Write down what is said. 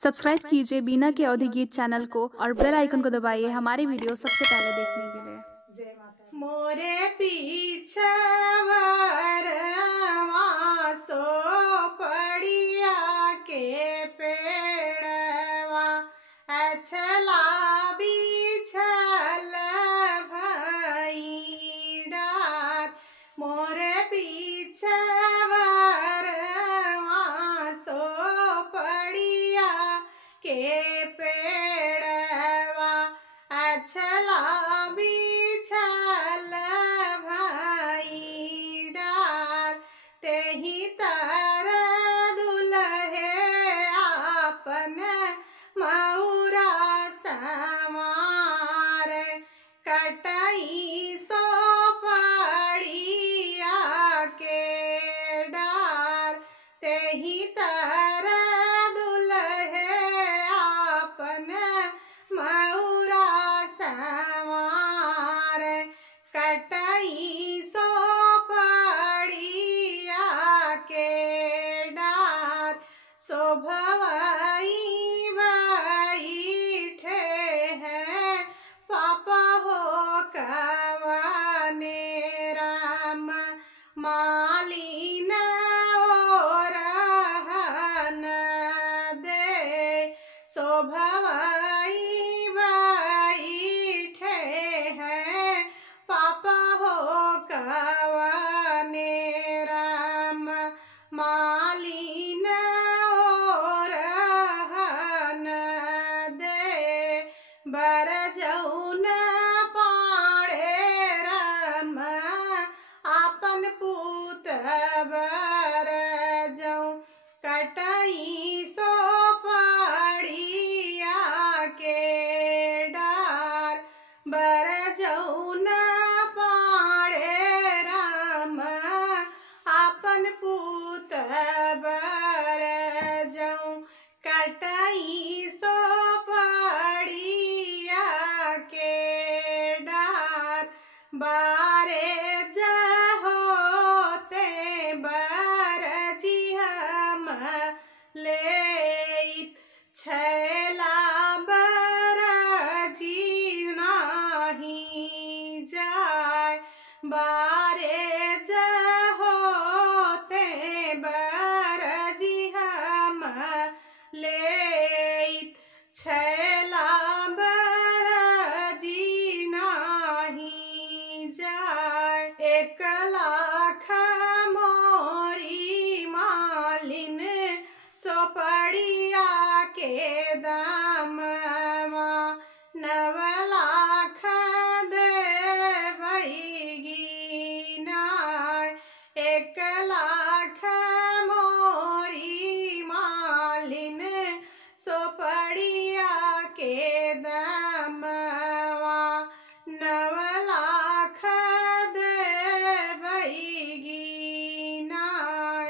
Subscribe कीजिए बीना के अवधि गीत चैनल को और बेल आइकन को दबाइए हमारे वीडियो सबसे पहले देखने के लिए। जय माता। मोरे पीछवर सो पड़िया के पेड़वा अछला बिछल भई डार। मोरे पीछवर सो पड़िया के पेड़वा अछला बिछल भई डार। तेहि तर दुल्हे आपन मऊरा समार कटई सो पड़िया के डार। तेहि तर दुल्हे आपन मऊरा समार कटई सो पड़िया के डार। शोभवई बैठे हैं पापा हो कवने राम मालिन ओरहन दे। शोभवई बैठे हैं पापा हो कवने राम मालिन ओरहन दे। बरजौन पाड़े राम आपन पूत बरजौ कटई सो पड़िया के डार। बरजौन पाड़े राम आपन पूत बरजौ कटई सो पड़िया के डार। बारे जहोते बरजी हम लेइत छैला बरजी नाही जाय। बारे जहोते बरजी हम लेइत छैला बरजी नाही जाय। 1,00,000 मोरी मालिन सो पड़िया के दामवा 9,00,000 देवई नाय। 1,00,000 मोरी मालिन सो पड़िया के दामवा 9,00,000 देवई नाय।